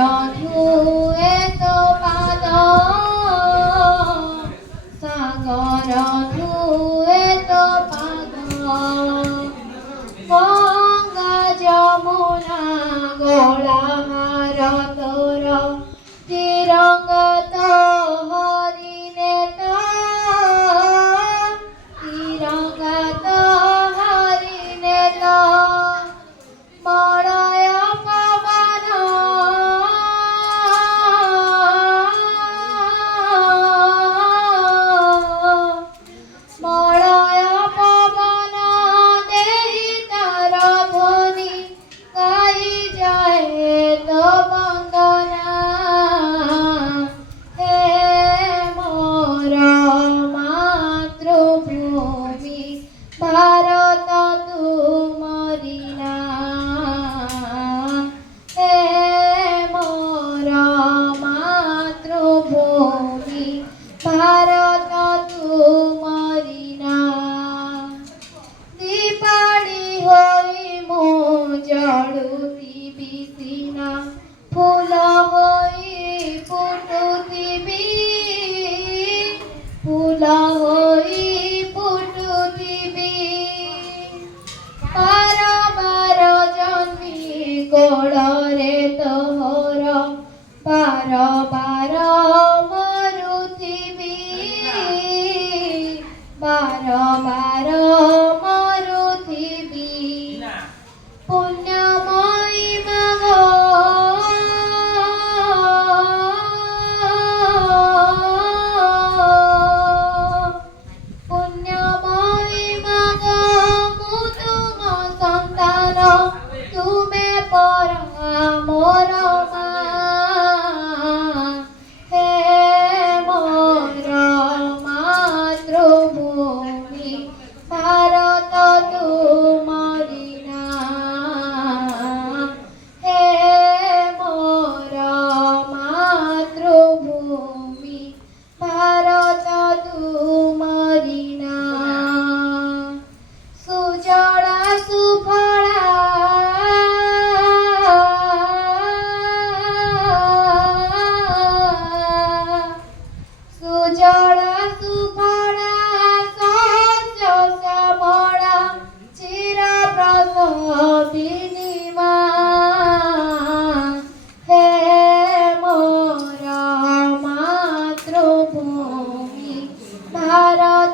ধুয়ে তো পাদ সাগর ধুয়ে তো পাদ গঙ্গা যমুনা গোলাহার তোর তিরঙ্গত হরিণে তো তিরঙ্গত হরিণে তো মলয় পবন মলয় পবন দেহি তার ধ্বনি গাই যায় তো বন্দনা হে মোর মাতৃভূমি ভারত তুমরি না হে মোর মাতৃভূমি ভারত তুমরি না দীপাଳି হই মো জଳୁଥିବି ସିନା ফুল হই ফুটুଥିବି ফুল হই ফুটুଥିବି ବାର ବାର ଜନ୍ମି କୋଳରେ ତୋର ବାର ବାର ମରୁଥିବି ବାର ବାର ମରୁଥିବି ପୁଣ୍ୟମୟୀ ମାଗ ପୁଣ୍ୟମୟୀ ମାଗ ମୁଁ ତୁମ ସନ୍ତାନ ତୁମେ ପରା ମୋର ମା ହେ ମୋର ମାତୃଭୂମି ଭାରତ ତୁମରି ନା ହେ ମୋର ମାତୃଭୂମି ଭାରତ ତୁମରି ନା ସୁଜଳା ସୁଫଳା ସୁଜଳା ସୁଫଳା ଶସ୍ୟ ଶ୍ୟାମଳା ଚିରପ୍ରସବିନୀ ମା ହେ ମୋର ମାତୃଭୂମି ଭାରତ